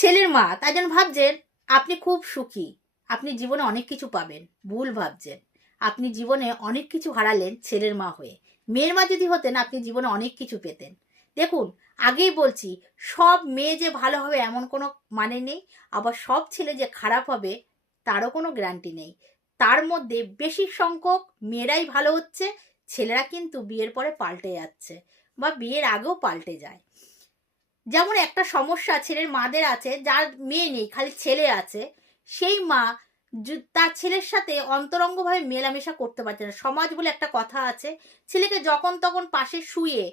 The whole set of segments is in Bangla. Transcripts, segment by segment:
ছেলের মা, তাই জন্য ভাবছেন আপনি খুব সুখী, আপনি জীবনে অনেক কিছু পাবেন। ভুল ভাবছেন। আপনি জীবনে অনেক কিছু হারালেন ছেলের মা হয়ে। মেয়ের মা যদি হতেন আপনি জীবনে অনেক কিছু পেতেন। দেখুন, আগেই বলছি, সব মেয়ে যে ভালো হবে এমন কোনো মানে নেই, আবার সব ছেলে যে খারাপ হবে তারও কোনো গ্যারান্টি নেই। তার মধ্যে বেশি সংখ্যক মেয়েরাই ভালো হচ্ছে, ছেলেরা কিন্তু বিয়ের পরে পাল্টে যাচ্ছে বা বিয়ের আগেও পাল্টে যায়। যেমন একটা সমস্যা ছেলের মাদের আছে, যার মেয়ে নেই খালি ছেলে আছে, সেই মা তার ছেলের সাথে অন্তরঙ্গভাবে মেলামেশা করতে পারছে না। সমাজ বলে একটা কথা আছে, ছেলেকে যখন তখন পাশে শুয়ে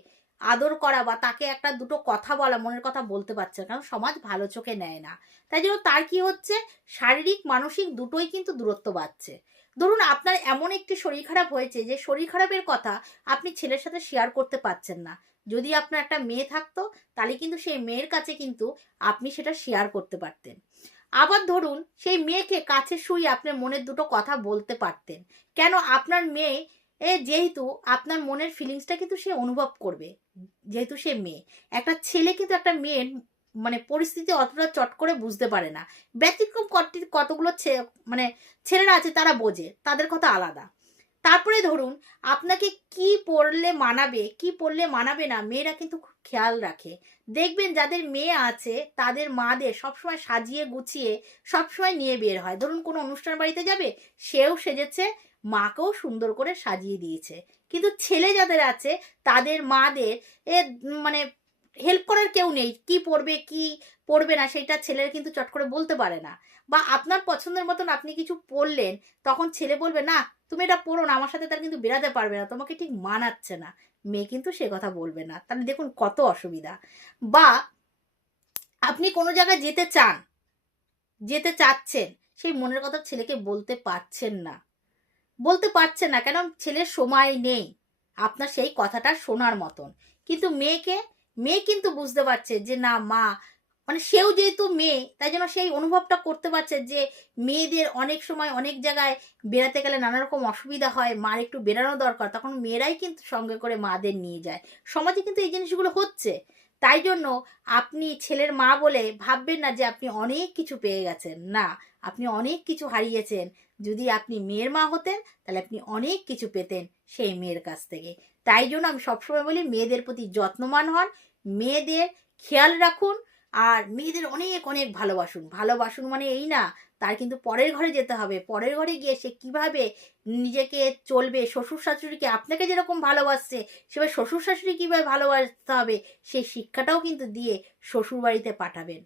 আদর করা বা তাকে একটা দুটো কথা বলা, মনের কথা বলতে পারছে না, কারণ সমাজ ভালো চোখে নেয় না। তাই জন্য তার কি হচ্ছে, শারীরিক মানসিক দুটোই কিন্তু দূরত্ব বাড়ছে। ধরুন আপনার এমন একটি শরীর খারাপ হয়েছে যে শরীর খারাপের কথা আপনি ছেলের সাথে শেয়ার করতে পারছেন না। যদি আপনার একটা মেয়ে থাকতো তাহলে কিন্তু সেই মেয়ের কাছে কিন্তু আপনি সেটা শেয়ার করতে পারতেন। আবার ধরুন সেই মেয়েকে কাছে শুয়ে আপনার মনের দুটো কথা বলতে পারতেন। কেন, আপনার মেয়ে যেহেতু আপনার মনের ফিলিংসটা কিন্তু সে অনুভব করবে, যেহেতু সে মেয়ে। একটা ছেলে কিন্তু একটা মেয়ের মানে পরিস্থিতি অতটা চট করে বুঝতে পারে না। ব্যতিক্রম কতগুলো মানে ছেলেরা আছে তারা বোঝে, তাদের কথা আলাদা। তারপরে ধরুন আপনাকে কি পরলে মানাবে, কি পরলে মানাবে না, মেয়েরা কিন্তু খুব খেয়াল রাখে। দেখবেন যাদের মেয়ে আছে তাদের মাদের সবসময় সাজিয়ে গুছিয়ে সবসময় নিয়ে বের হয়। ধরুন কোনো অনুষ্ঠান বাড়িতে যাবে, সেও সেজেছে, মাকেও সুন্দর করে সাজিয়ে দিয়েছে। কিন্তু ছেলে যাদের আছে তাদের মাদের এ মানে হেল্প করার কেউ নেই, কি পরবে কি পরবে না সেটা ছেলেরা কিন্তু চট করে বলতে পারে না। বা আপনার পছন্দের মতন আপনি কিছু পরলেন, তখন ছেলে বলবে না তুমি এটা পড়ো না, আমার সাথে তার কিন্তু বেরাতে পারবে না, তোমাকে ঠিক মানাচ্ছে না। মেয়ে কিন্তু সে কথা বলবে না। তাহলে দেখুন কত অসুবিধা। বা আপনি কোনো জায়গায় যেতে চান, যেতে চাচ্ছেন, সেই মনের কথা ছেলেকে বলতে পারছেন না। বলতে পারছেন না কেন, ছেলের সময় নেই আপনার সেই কথাটা শোনার মতন। কিন্তু মেয়ে কিন্তু বুঝতে পারছে যে না মা, মানে সেও যেহেতু মেয়ে তাই জন্য সেই অনুভবটা করতে পারছে যে মেয়েদের অনেক সময় অনেক জায়গায় বেড়াতে গেলে নানা রকম অসুবিধা হয়, মার একটু বেরানো দরকার, তখন মেয়েরাই কিন্তু সঙ্গে করে মাদের নিয়ে যায়। সমাজে কিন্তু এই জিনিসগুলো হচ্ছে। তাই জন্য আপনি ছেলের মা বলে ভাববেন না যে আপনি অনেক কিছু পেয়ে গেছেন। না, আপনি অনেক কিছু হারিয়েছেন। যদি আপনি মেয়ের মা হতেন তাহলে আপনি অনেক কিছু পেতেন সেই মেয়ের কাছ থেকে। তাই জন্য আমি সবসময় বলি মেয়েদের প্রতি যত্নবান হন, মেয়েদের খেয়াল রাখুন, আর মেয়েদের অনেক অনেক ভালোবাসুন। ভালোবাসুন মানে এই না তার কিন্তু পরের ঘরে যেতে হবে, পরের ঘরে গিয়ে সে কিভাবে নিজেকে চলবে, শ্বশুর শাশুড়িকে আপনাকে যেরকম ভালোবাসছে সেভাবে শ্বশুর শাশুড়ি কীভাবে ভালোবাসতে হবে সেই শিক্ষাটাও কিন্তু দিয়ে শ্বশুর বাড়িতে পাঠাবেন।